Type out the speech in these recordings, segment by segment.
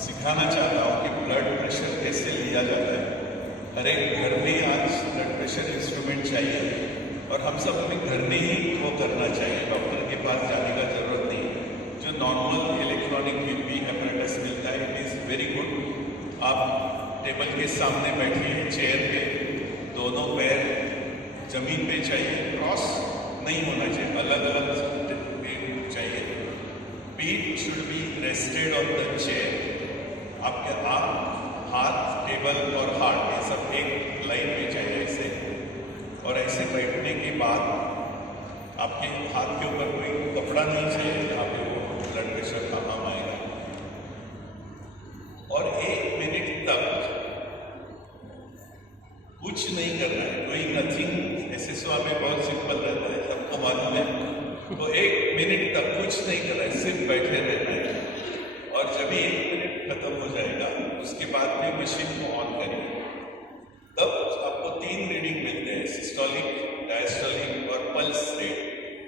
सिखाना चाहता हूँ कि ब्लड प्रेशर कैसे लिया जाता है। हर एक घर में आज ब्लड प्रेशर इंस्ट्रूमेंट चाहिए और हम सब अपने घर में ही वो करना चाहिए, डॉक्टर के पास जाने का जरूरत नहीं। जो नॉर्मल इलेक्ट्रॉनिक बीपी एपरेटस मिलता है, इट इज़ वेरी गुड। आप टेबल के सामने बैठिए, चेयर पे, दोनों पैर जमीन पे चाहिए, क्रॉस नहीं होना चाहिए, अलग अलग चाहिए। Feet should be rested on the chair. आपके हाथ, टेबल और हार्ट ये सब एक लाइन में चाहिए ऐसे। और ऐसे बैठने के बाद आपके हाथ के ऊपर कोई कपड़ा नहीं चाहिए जहाँ पे वो ब्लड प्रेशर का काम आएगा। और 1 मिनट तक कुछ नहीं करना है, कोई नथिंग। SSOR में बहुत सिंपल रहता है, सबको मालूम है। तो 1 मिनट तक कुछ नहीं करना है, सिर्फ बैठे रहना है। और जब 1 मिनट खत्म हो जाएगा उसके बाद में मशीन को ऑन करिए। तब आपको 3 रीडिंग मिलते हैं, सिस्टोलिक, डायस्टोलिक और पल्स रेट।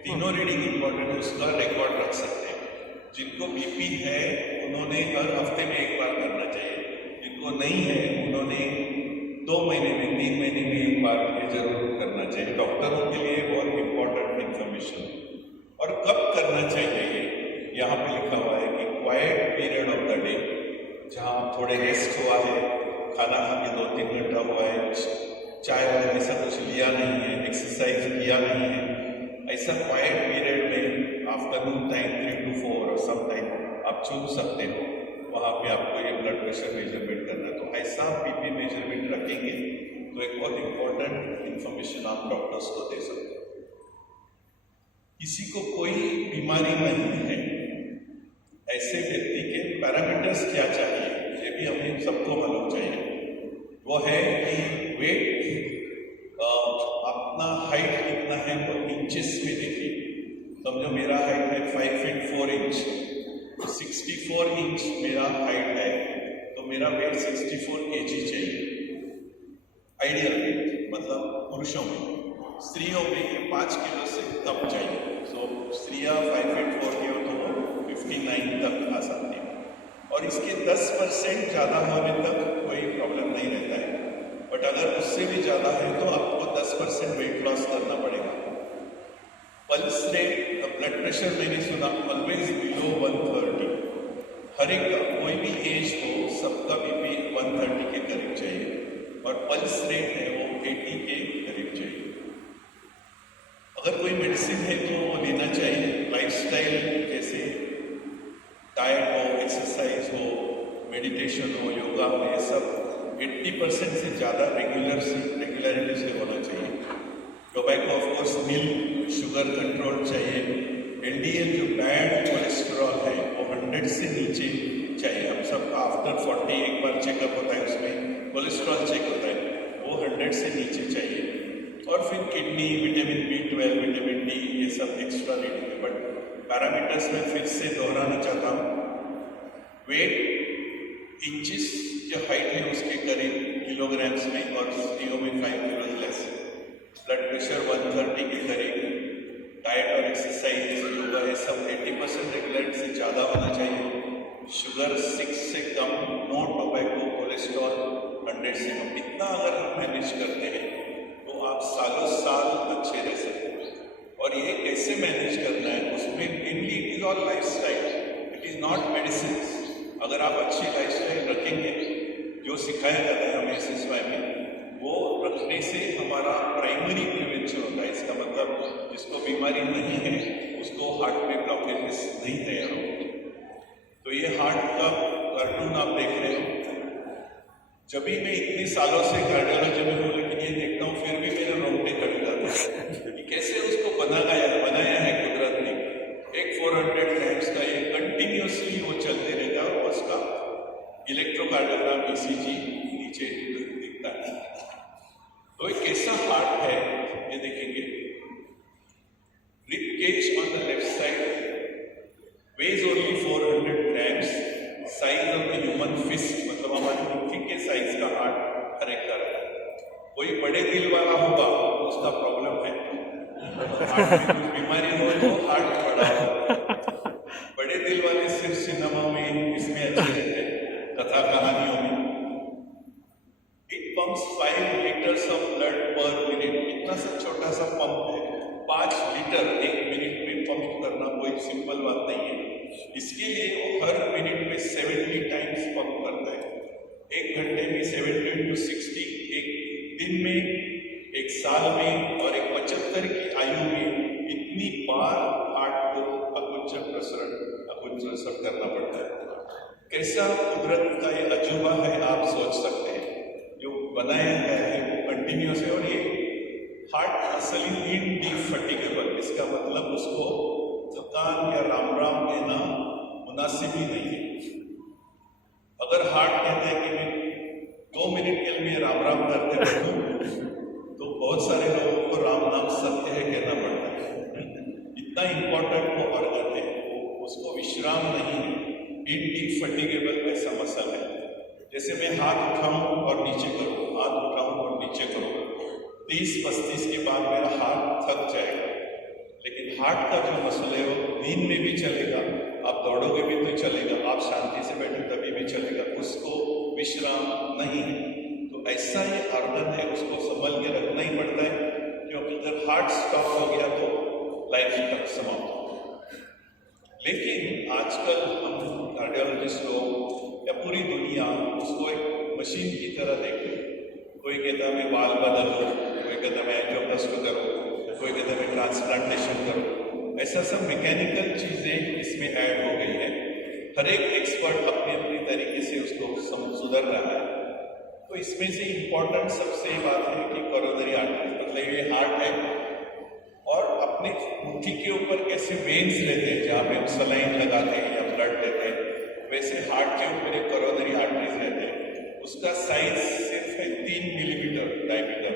तीनों रीडिंग इंपॉर्टेंट है, उसका रिकॉर्ड रख सकते हैं। जिनको बीपी है उन्होंने हर हफ्ते में 1 बार करना चाहिए, जिनको नहीं है उन्होंने 2 महीने में, 3 महीने में 1 बार ये जरूर करना चाहिए। डॉक्टरों के लिए बहुत इंपॉर्टेंट इंफॉर्मेशन। और कब करना चाहिए ये यहाँ पे लिखा हुआ है कि quite period of the day, जहाँ थोड़े रेस्ट हुआ है, खाना खा के 2-3 घंटा हुआ है, चाय वाय ऐसा कुछ लिया नहीं है, एक्सरसाइज किया नहीं है, ऐसा क्वाइट पीरियड में आफ्टरनून टाइम 3 to 4 और सम टाइम आप चुन सकते हो, वहाँ पे आपको ये ब्लड प्रेशर मेजरमेंट करना है। तो ऐसा बीपी मेजरमेंट रखेंगे तो एक बहुत इंपॉर्टेंट इंफॉर्मेशन आप डॉक्टर्स को दे सकते हो। किसी को कोई बीमारी नहीं है, ऐसे व्यक्ति के पैरामीटर्स क्या चाहिए ये भी हमें सबको मालूम चाहिए। वो है कि वेट, अपना हाइट कितना है वो इंचेस में देखिए। समझो मेरा हाइट है 5 feet 4 inch, 64 इंच मेरा हाइट है, तो मेरा वेट 64 kg चाहिए, आइडियल वेट, मतलब पुरुषों में। स्त्रियों में ये 5 किलो से कम चाहिए। सो स्त्रियाँ 5 feet 4 की हो तो वो 59 तक आ सकती है। और इसके 10% ज़्यादा होने तक कोई प्रॉब्लम नहीं रहता है, बट अगर उससे भी ज़्यादा है तो आपको 10% वेट लॉस करना पड़ेगा। पल्स रेट, ब्लड प्रेशर मैंने सुना ऑलवेज बिलो 130। हर एक का, कोई भी एज हो, सबका बीपी 130 के करीब चाहिए और पल्स रेट है वो 80 के करीब चाहिए। अगर कोई मेडिसिन है तो वो लेना चाहिए। लाइफस्टाइल जैसे डाइट हो, एक्सरसाइज हो, मेडिटेशन हो, योगा हो, ये सब 80% से ज़्यादा रेगुलरिटी से होना चाहिए। Tobacco of course nil, sugar control चाहिए। LDL जो बैड कोलेस्ट्रॉल है वो 100 से नीचे चाहिए। हम सबका आफ्टर 40 एक बार चेकअप होता है, उसमें कोलेस्ट्रॉल चेक होता है, वो 100 से नीचे चाहिए। और फिर kidney, vitamin B12, vitamin D, ये सब एक्स्ट्रा रीडिंग है। बट पैरामीटर्स में फिर से दोहराना चाहता हूँ, वेट इंचेस जो हाइट है उसके करीब किलोग्राम्स में, और स्त्रियों में 5 किलो लेस। ब्लड प्रेशर 130 के करीब। डाइट और एक्सरसाइज, योगा, ये सब 80% रेगुलर से ज़्यादा होना चाहिए। शुगर 6 से कम, नो टोबैको, कोलेस्ट्रॉल 100 से कम। इतना अगर हम मैनेज करते हैं तो आप सालों साल अच्छे रह सकते हैं। और ये कैसे मैनेज करना है, उसमें mainly it is all life style, it is not medicine. अगर आप अच्छी लाइफ स्टाइल रखेंगे, जो सिखाया जाता है हमें SSY में, वो रखने से हमारा प्राइमरी प्रिवेंशन होता है। इसका मतलब जिसको बीमारी नहीं है उसको हार्ट में ब्लॉकेजेस नहीं तैयार होते। तो ये हार्ट का कार्टून आप देख रहे हो। जब भी मैं इतने सालों से कार्डियोलॉजी में हूँ, लेकिन ये देखता हूँ फिर भी मेरे रोंगटे खड़े जाते हैं कि कैसे उसको बनाया है कुदरत ने। एक 400 grams का ये कंटिन्यूसली वो चलते रहता है और उसका इलेक्ट्रोकार्डियोग्राम ECG नीचे दिखता है। तो एक कैसा हार्ट है ये देखेंगे। Rib cage on the left side weighs only 400 grams, size of the human fist, मतलब हमारी मुट्ठी के साइज का हार्ट हर एक का रहता है। कोई बड़े दिल वाला होगा तो उसका प्रॉब्लम है, हार्ट में कुछ बीमारी हो तो हार्ट बड़ा हो। बड़े दिल वाले सिर्फ सिनेमा में इसमें अच्छे रहते हैं, इतना सा छोटा सा पंप है, 5 लीटर 1 मिनट में पंप करना कोई सिंपल बात नहीं है। इसके लिए वो हर मिनट में 70 टाइम्स पंप करता है। 1 घंटे में 70 into 60, एक दिन में, एक साल में और एक 75 की आयु में इतनी बार हार्ट को अकुंचन प्रसरण करना पड़ता है। कैसा कुदरत का ये अजूबा है, आप सोच सकते हैं। जो बनाया गया है वो कंटिन्यूस है और ये हार्ट असली इनडिफैटिगेबल, इसका मतलब उसको थकान या राम राम कहना मुनासिब ही नहीं है। अगर हार्ट कहते हैं कि मैं 2 मिनट के लिए राम राम करते रहूं, तो बहुत सारे लोगों को राम नाम सत्य है कहना पड़ता है। इतना इंपॉर्टेंट वो ऑर्गन है, वो उसको विश्राम नहीं है, इनडिफैटिगेबल ऐसा मसल है। जैसे मैं हाथ उठाऊं और नीचे करूं, हाथ उठाऊं और नीचे करूं, 30-35 के बाद मेरा हाथ थक जाएगा। लेकिन हार्ट का जो मसल है वो दिन में भी चलेगा, आप दौड़ोगे भी तो चलेगा, आप शांति से बैठे तभी भी चलेगा, उसको विश्राम नहीं है। तो ऐसा ये ऑर्गन है, उसको संभल के रखना ही पड़ता है, क्योंकि अगर हार्ट स्टॉप हो गया तो लाइफ तक समाप्त हो। लेकिन आजकल हम कार्डियोलॉजिस्ट लोग या पूरी दुनिया उसको एक मशीन की तरह देखते हैं। कोई कहता है मैं बाल बदल लूँ, कोई कहता है मैं एंजियोप्लास्टी करूँ, कोई कहता है मैं ट्रांसप्लांटेशन करूँ। ऐसा सब मैकेनिकल चीज़ें इसमें ऐड हो गई है। हर एक एक्सपर्ट अपने अपने तरीके से उसको सुधर रहा है। तो इसमें से इम्पोर्टेंट सबसे बात है कि कोरोनरी आर्टरी, मतलब ये हार्ट है और अपने मुट्ठी के ऊपर कैसे वेन्स रहते हैं जहाँ पे हम सलाइन लगाते हैं या ब्लड देते हैं, वैसे हार्ट के ऊपर एक कोरोनरी आर्टरीज रहते हैं। उसका साइज सिर्फ है 3 मिलीमीटर डायमीटर,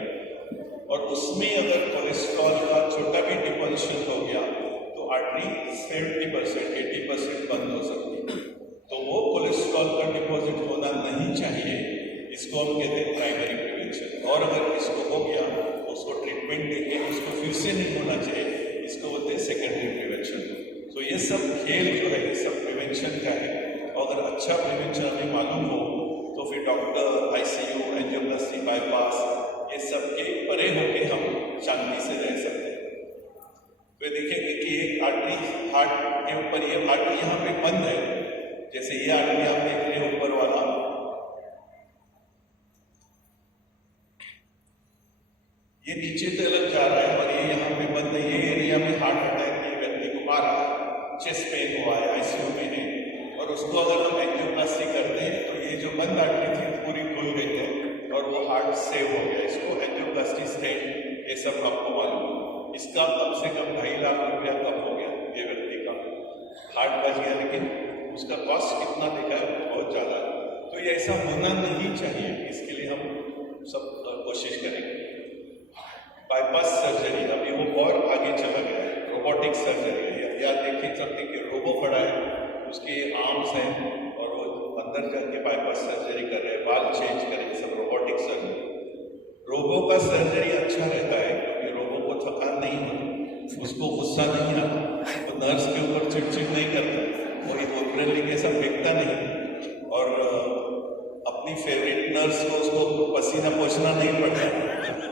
और उसमें अगर कोलेस्ट्रॉल का छोटा भी डिपोजिशन हो गया तो आर्टरी 70% 80% बंद हो सकती है। तो वो कोलेस्ट्रॉल का डिपॉजिट होना नहीं चाहिए, इसको हम कहते हैं प्राइमरी प्रिवेंशन। और अगर इसको हो गया तो उसको ट्रीटमेंट देके उसको फिर से नहीं होना चाहिए, इसको बोलते हैं सेकेंडरी प्रिवेंशन। तो ये सब खेल जो है ये सब प्रिवेंशन का है। अगर अच्छा प्रिवेंशन हमें मालूम हो तो फिर डॉक्टर, ICU, एंजियोप्लास्टी, बाईपास, ये सब के परे होके हम शांति से रह सकते हैं। तो देखेंगे कि एक आर्टरी हार्ट के ऊपर, ये आर्टरी यहाँ पे बंद है, जैसे ये आर्टरी आप देख रहे हैं ऊपर वाला, ये नीचे तक जा रहा है और ये यहाँ पे बंद है। ये एरिया में हार्ट अटैक के व्यक्ति को आ रहा है, चेस्ट पेन हुआ है, ICU में है, और उसको अगर हम एंजियोप्लास्टी करते हैं तो ये जो बंद आर्टरी थी पूरी खुल गई है और वो हार्ट सेव हो गया। इसको एंजियोप्लास्टी स्टेंट, ये सब आपको मालूम है। इसका कम से कम 2.5 लाख रुपया कम हो गया। ये व्यक्ति का हार्ट बच गया, लेकिन उसका कॉस्ट कितना देखा है, बहुत ज़्यादा है। तो ये ऐसा होना नहीं चाहिए, इसके लिए हम सब कोशिश करेंगे। बाईपास सर्जरी अभी वो और आगे चला गया है, रोबोटिक सर्जरी है। या देख सकते कि रोबो खड़ा है, उसके आर्म्स हैं और वो अंदर जाके बाईपास सर्जरी कर रहे हैं, बाल चेंज करें, सब रोबोटिक सर्जरी। रोबो का सर्जरी अच्छा रहता है क्योंकि रोबो को थकान नहीं होती, उसको गुस्सा नहीं आता, वो नर्स के ऊपर चिड़चिड़ नहीं करता, वो ओपरेली कैसा फेंकता नहीं, और अपनी फेवरेट नर्स को उसको पसीना पोंछना नहीं पड़ता।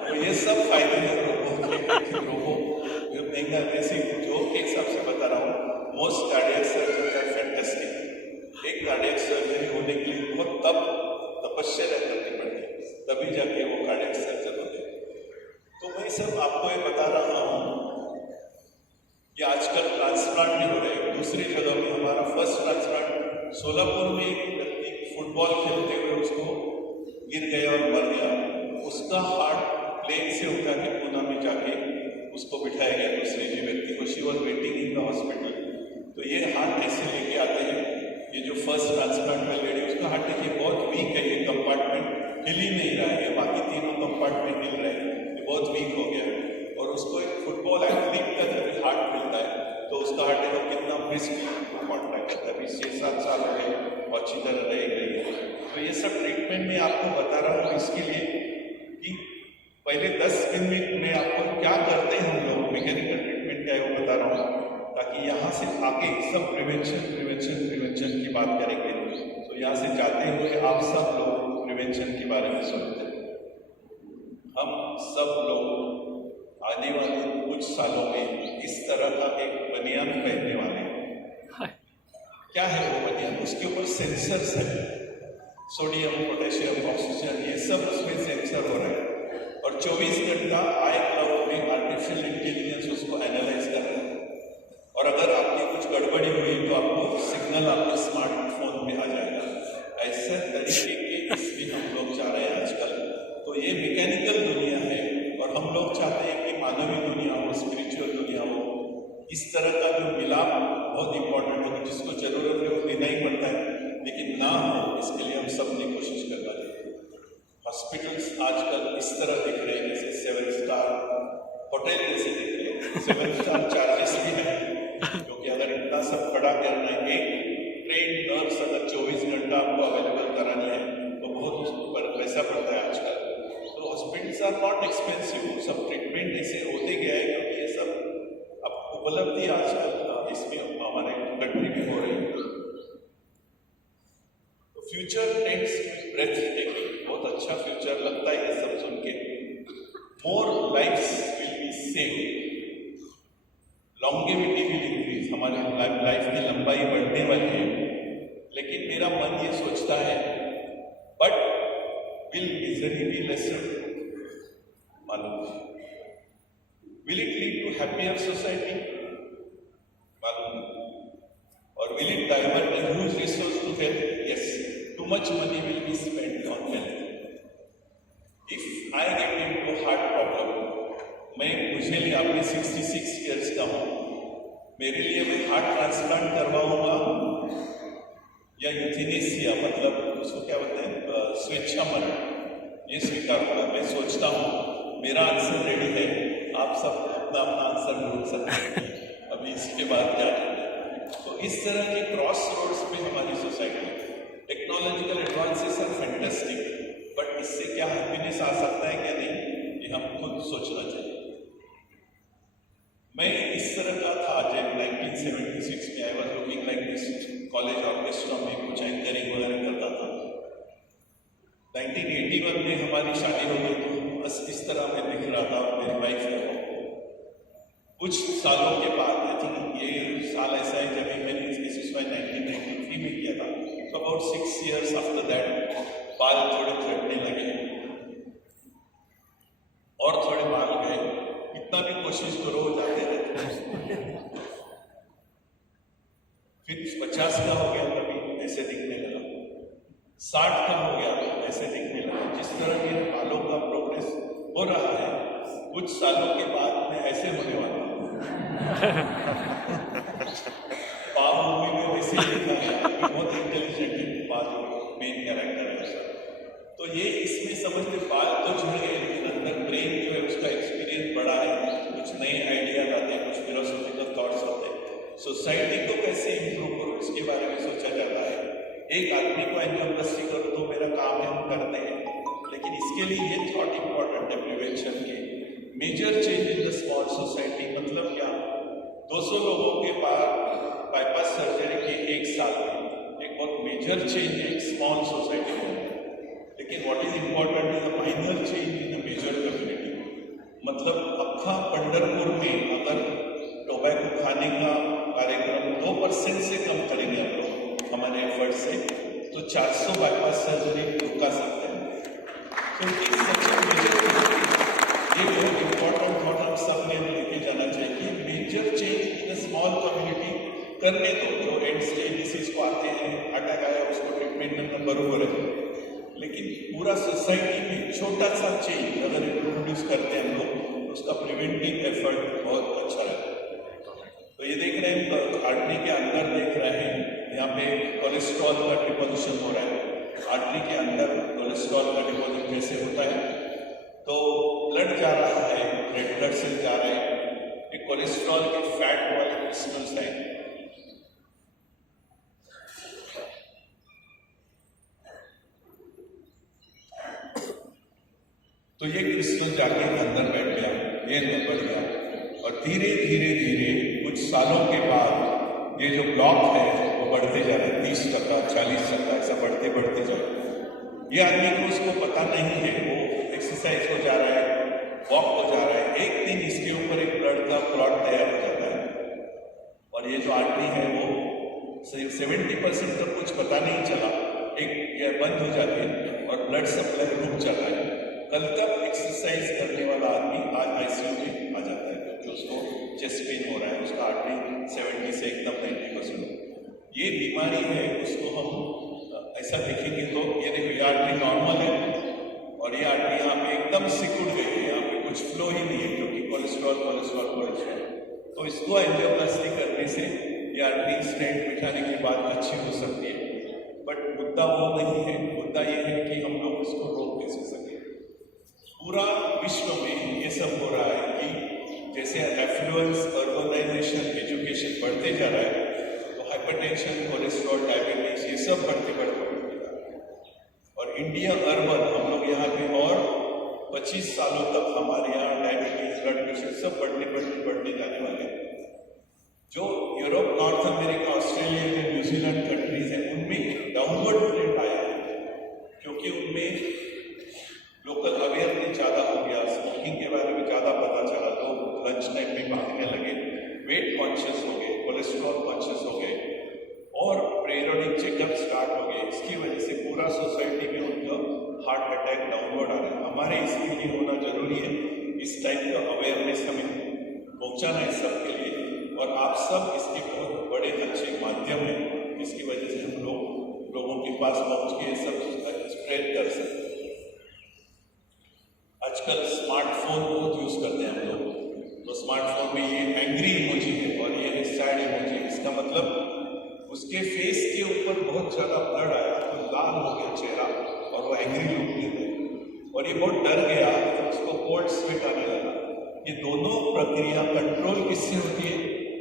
तो ये सब फायदे हैं रोबो के। रोबो जो महंगा, वैसे जो के हिसाब से बता रहा हूँ, most cardiac surgery are fantastic. एक कार्डियक सर्जरी होने के लिए बहुत तपस्या करनी पड़ती है, तभी जाके वो कार्डियक सर्जन होते हैं। तो मैं सब आपको ये बता रहा हूँ कि आजकल ट्रांसप्लांट भी हो रहे हैं दूसरी जगह में। हमारा फर्स्ट ट्रांसप्लांट सोलापुर में एक व्यक्ति फुटबॉल खेलते हुए उसको गिर गया और मर गया। उसका हार्ट प्लेन से उठा के पूना में जाके उसको बिठाया गया दूसरे जी व्यक्ति को। She was waiting in the hospital. तो ये हार्ट ऐसे लेके आते हैं। ये जो फर्स्ट ट्रांसप्लांट में लेडी, उसका हार्ट देखिए बहुत वीक है, ये कंपार्टमेंट हिल ही नहीं रहा है, ये बाकी तीनों कंपार्टमेंट हिल रहे हैं, ये बहुत वीक हो गया है। और उसको एक फुटबॉल एथलीट का जब हार्ट मिलता है तो उसका हार्ट देखो कितना ब्रिस्क कॉन्ट्रैक्ट करता है। अभी 6-7 साल हो गए और अच्छी तरह रह गई है। तो ये सब ट्रीटमेंट में आपको बता रहा हूँ इसके लिए कि पहले 10 दिन में मैं आपको क्या करते हैं हम लोग, मैकेनिकल ट्रीटमेंट क्या है वो बता रहा हूँ, ताकि यहाँ से आगे सब प्रिवेंशन की बात करेंगे। तो यहाँ से जाते हुए आप सब लोग प्रिवेंशन के बारे में सुनते हैं। हम सब लोग कुछ सालों में इस तरह का एक बनियान पहनने वाले हैं। क्या है वो बनियान? उसके ऊपर सेंसर्स है, सोडियम, पोटेशियम, ऑक्सीजन, ये सब उसमें सेंसर हो रहा है और 24 घंटा आई क्लाउड में आर्टिफिशियल इंटेलिजेंस उसको एनालाइज कर रहा है और अगर आपकी कुछ गड़बड़ी हुई तो आपको सिग्नल आपके स्मार्टफोन में आ जाएगा। ऐसे तरीके के इसमें हम लोग जा रहे हैं आजकल। तो ये मैकेनिकल दुनिया है और हम लोग चाहते हैं कि मानवीय दुनिया हो, स्पिरिचुअल दुनिया हो। इस तरह का जो मिलाप बहुत इंपॉर्टेंट है, जिसको जरूरत है वो देना ही पड़ता है, लेकिन ना हो इसके लिए हम सब ने कोशिश करना चाहिए। हॉस्पिटल्स आजकल इस तरह दिख रहे हैं जैसे 7 स्टार होटल जैसे दिख रहे हैं। 7 स्टार चार्जेस भी है, क्योंकि अगर इतना सब खड़ा करना है, एक ट्रेन नर्स अगर 24 घंटा आपको अवेलेबल करानी है तो बहुत उस पर पैसा पड़ता है आजकल। तो हॉस्पिटल्स आर नॉट एक्सपेंसिव, सब ट्रीटमेंट ऐसे होते गया है क्योंकि ये सब अब उपलब्धि आजकल इसमें हमारे कंट्री में हो रही है। Future tends to breathtaking, बहुत अच्छा फ्यूचर लगता है ये सब सुन के। More lifes will be saved, longevity will increase, हमारी लाइफ की लंबाई बढ़ने वाली है। लेकिन मेरा मन ये सोचता है, but will misery be lesser? मालूम? Will it lead to happier society? मालूम? और will it divert the huge resource to health? Yes, too much money will be spent on health. If I get into heart problem, मुझे लिए आपने 66 years का हूँ, मेरे लिए मैं हार्ट ट्रांसप्लांट करवाऊंगा या यूथेनेसिया, मतलब उसको क्या बोलते हैं, स्वेच्छा मरण, ये स्वीकारूंगा? मैं सोचता हूँ मेरा आंसर रेडी है, आप सब अपना अपना आंसर ढूंढ सकते हैं अभी इसके बाद क्या है। तो इस तरह के क्रॉस रोड्स पे हमारी society, technological advances are fantastic, but इससे क्या हैप्पीनेस आ सकता है क्या नहीं, ये हम खुद सोचना चाहिए। मैं इस तरह का था जब 1976 में, I was looking like this, college orchestra में कुछ एंकरिंग वगैरह करता था। 1981 में हमारी शादी हो गई, तो बस इस तरह मैं दिख रहा था, मेरी वाइफ है। कुछ सालों के बाद, आई थिंक ये साल ऐसा है जब मैंने SSY 1993 में किया था, तो अबाउट 6 years आफ्टर दैट बाल थोड़े झड़ने लगे और थोड़े बाल गए। कितना भी कोशिश करो जाते रहते। फिर 50 का हो गया तभी ऐसे दिखने लगा, 60 का हो गया तो ऐसे दिखने लगा। जिस तरह ये बालों का प्रोग्रेस हो रहा है, कुछ सालों के बाद मैं ऐसे होने वाला हूँ। पाव मूवी में वैसे देखा है, बहुत इंटेलिजेंट है पाव, मेन कैरेक्टर है। तो ये इसमें समझते बाल तो झड़ गए, लेकिन अंदर ब्रेन जो है उसका एक्सपीरियंस बड़ा है, कुछ नए आइडियाज आते हैं, कुछ फिलोसॉफिकल थॉट्स होते हैं। सोसाइटी को कैसे इम्प्रूव करो इसके बारे में सोचा जाता है। एक आदमी को एंजियोप्लास्टी करो तो मेरा काम है, हम करते हैं, लेकिन इसके लिए ये थॉट इंपॉर्टेंट है प्रिवेंशन के। Major change in the small society मतलब क्या? 200 लोगों के पास बाईपास सर्जरी के 1 साल में एक बहुत मेजर चेंज है एक स्मॉल सोसाइटी में। लेकिन what is important is a minor change in a major community. मतलब अक्खा पंढरपुर में अगर टोबैको खाने का कार्यक्रम 2% से कम करेंगे हम लोग हमारे एफर्ट से, तो 400 बाईपास सर्जरी रुका सकते हैं। तो ये बहुत इंपॉर्टेंट थॉट हम सब ने लेके जाना चाहिए कि major change in small community करने दो। जो एंड स्टेज डिसीज को आते हैं, अटैक आया, उसको ट्रीटमेंट में बरोबर है, लेकिन पूरा सोसाइटी में छोटा सा चेंज अगर इंट्रोड्यूस करते हैं हम लोग, उसका प्रिवेंटिव एफर्ट बहुत अच्छा रहता है। तो ये देख रहे हैं, आर्टरी के अंदर देख रहे हैं, यहाँ पे कोलेस्ट्रॉल का डिपोजिशन हो रहा है। आर्टरी के अंदर कोलेस्ट्रॉल का डिपोजिट कैसे होता है? तो ब्लड जा रहा है, रेड ब्लड सेल जा रहे हैं, ये कोलेस्ट्रॉल के फैट वाले क्रिस्टल्स हैं। तो ये क्रिस्टल जाके अंदर बैठ गया, ये अंदर बढ़ गया, और धीरे धीरे धीरे कुछ सालों के बाद ये जो ब्लॉक है वो बढ़ते जा रहे हैं, 30%, 40%, ऐसा बढ़ते बढ़ते जा रहे हैं। ये आदमी को उसको पता नहीं है, वो एक्सरसाइज हो जा रहा है, ब्लॉक हो जा रहा है, एक दिन इसके ऊपर एक ब्लड का क्लॉट तैयार हो जाता है और ये जो आर्टरी है वो 70% तक कुछ पता नहीं चला, एक ये बंद हो जाती है और ब्लड सप्लाई रुक जाता है। कल तक एक्सरसाइज करने वाला आदमी आज आईसीयू में आ जाता है क्योंकि उसको चेस्ट पेन हो रहा है, उसका आर्टरी 70 से एकदम 90%। ये बीमारी है, उसको हम ऐसा देखेंगे तो ये देखो ये आर्टरी नॉर्मल है और ये आर्टरी यहाँ पे एकदम सिकुड़ गई है, यहाँ पे कुछ फ्लो ही नहीं है क्योंकि कोलेस्ट्रॉल। तो इसको एंजियोप्लास्टी करने से ये आर्टरी स्टेंट बिठाने के बाद अच्छी हो सकती है। बट मुद्दा वो नहीं है, मुद्दा ये है कि हम लोग इसको रोक कैसे सकें। पूरा विश्व में ये सब हो रहा है कि जैसे एफ्लुएंस, अर्बनाइजेशन, एजुकेशन बढ़ते जा रहा है तो हाइपरटेंशन, कोलेस्ट्रॉल, डायबिटीज ये सब बढ़ते जा रहा है। और इंडिया अर्बन, हम लोग यहाँ पे और 25 सालों तक हमारे यहाँ डायबिटीज, ब्लड प्रेशर सब बढ़ने जाने वाले हैं। जो यूरोप, नॉर्थ अमेरिका, ऑस्ट्रेलिया में, न्यूजीलैंड कंट्रीज हैं उनमें डाउनवर्ड ट्रेंड आया है क्योंकि उनमें लोकल अवेयरनेस ज़्यादा हो गया, स्मोकिंग के बारे में ज़्यादा पता चला, लोग लंच टाइम में भागने लगे, वेट कॉन्शियस हो गए, कोलेस्ट्रॉल कॉन्शियस हो गए और पीरियोडिक चेकअप स्टार्ट हो गए। इसकी वजह से पूरा सोसाइटी में उनका हार्ट अटैक डाउनवर्ड आ रहा है। हमारे इसके लिए होना जरूरी है, इस टाइप का अवेयरनेस हमें पहुँचाना है सबके लिए और आप सब इसके बहुत बड़े अच्छे माध्यम हैं जिसकी वजह से हम लोगों के पास पहुँच के सब स्प्रेड कर सकते हैं। आजकल स्मार्टफोन बहुत यूज करते हैं हम लोग, तो स्मार्टफोन में ये एंग्री इमोजी है और ये है सैड इमोजी। इसका मतलब उसके फेस के ऊपर बहुत ज्यादा ब्लड आया तो लाल हो गया चेहरा और वो एंग्री लुक दे रहे और ये बहुत डर गया तो उसको कोल्ड स्वेट आने लगा। ये दोनों प्रक्रिया कंट्रोल किससे होती है?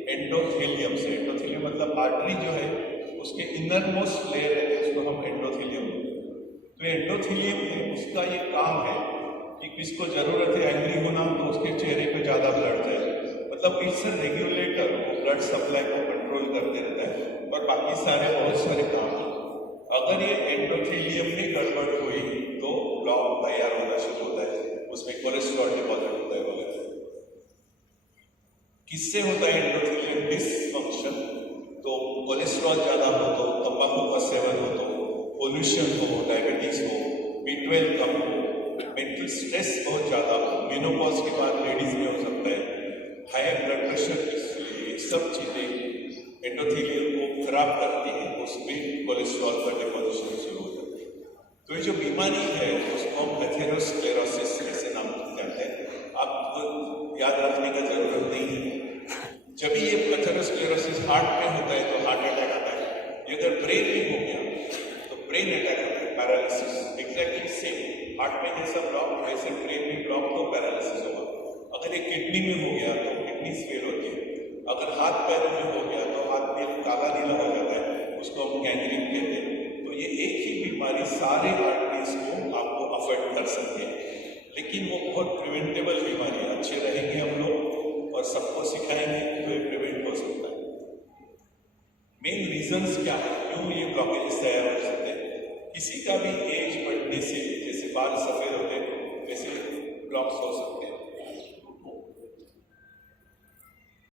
एंडोथेलियम से। एंडोथेलियम मतलब आर्टरी जो है उसके इनर मोस्ट लेयर है, उसको हम एंडोथेलियम। तो एंडोथेलियम है, उसका ये काम है कि किसको जरूरत है एंग्री होना तो उसके चेहरे पे ज्यादा ब्लड जाए, मतलब it's a regulator, blood supply को कंट्रोल करते रहता है और बाकी सारे बहुत सारे काम। अगर ये एंडोथेलियम में गड़बड़ हुई तो ब्लॉक तैयार होना शुरू होता है, उसमें कोलेस्ट्रॉल डिपॉजिट होता है वगैरह। किससे होता है एंडोथेलियम डिसफंक्शन? तो कोलेस्ट्रॉल ज्यादा हो तो, तंबाकू का सेवन हो तो, पोल्यूशन हो, डायबिटीज हो, B12 कम हो, मेंटल स्ट्रेस बहुत ज्यादा हो, मेनोपॉज के बाद लेडीज में हो सकता है, हाई ब्लड प्रेशर, इसलिए सब चीजें एंडोथेलियम को खराब करती है, उसमें कोलेस्ट्रॉल का डिपोजिशन शुरू हो जाता है। तो ये जो बीमारी है उसको हम एथेरोस्क्लेरोसिस ऐसे नाम जानते हैं। आप याद रखने का जरूरत नहीं है। जब ये एथेरोस्क्लेरोसिस हार्ट में होता है तो हार्ट अटैक आता है, ये अगर ब्रेन में हो गया तो ब्रेन अटैक आता है, पैरालिसिस। एग्जैक्टली सेम, हार्ट में जैसा ब्लॉक वैसे ब्रेन में ब्लॉक तो पैरालिसिस होगा। अगर ये किडनी में हो गया तो किडनी फेल होती है, अगर हाथ पैरों में हो गया तो हाथ में काला नीला हो जाता है, उसको हम गैंग्रीन कहते हैं। तो ये एक ही बीमारी सारे आर्टरीज को आपको अफेक्ट कर सकती है, लेकिन वो बहुत प्रिवेंटेबल बीमारी है। अच्छे रहेंगे हम लोग और सबको सिखाएंगे तो ये प्रिवेंट हो सकता है। मेन रीजंस क्या है क्यों ये ब्लॉकेज तैयार हो सकते हैं? किसी का भी एज बढ़ने से जैसे बाल सफेद होते हैं वैसे ब्लॉक्स हो सकते हैं।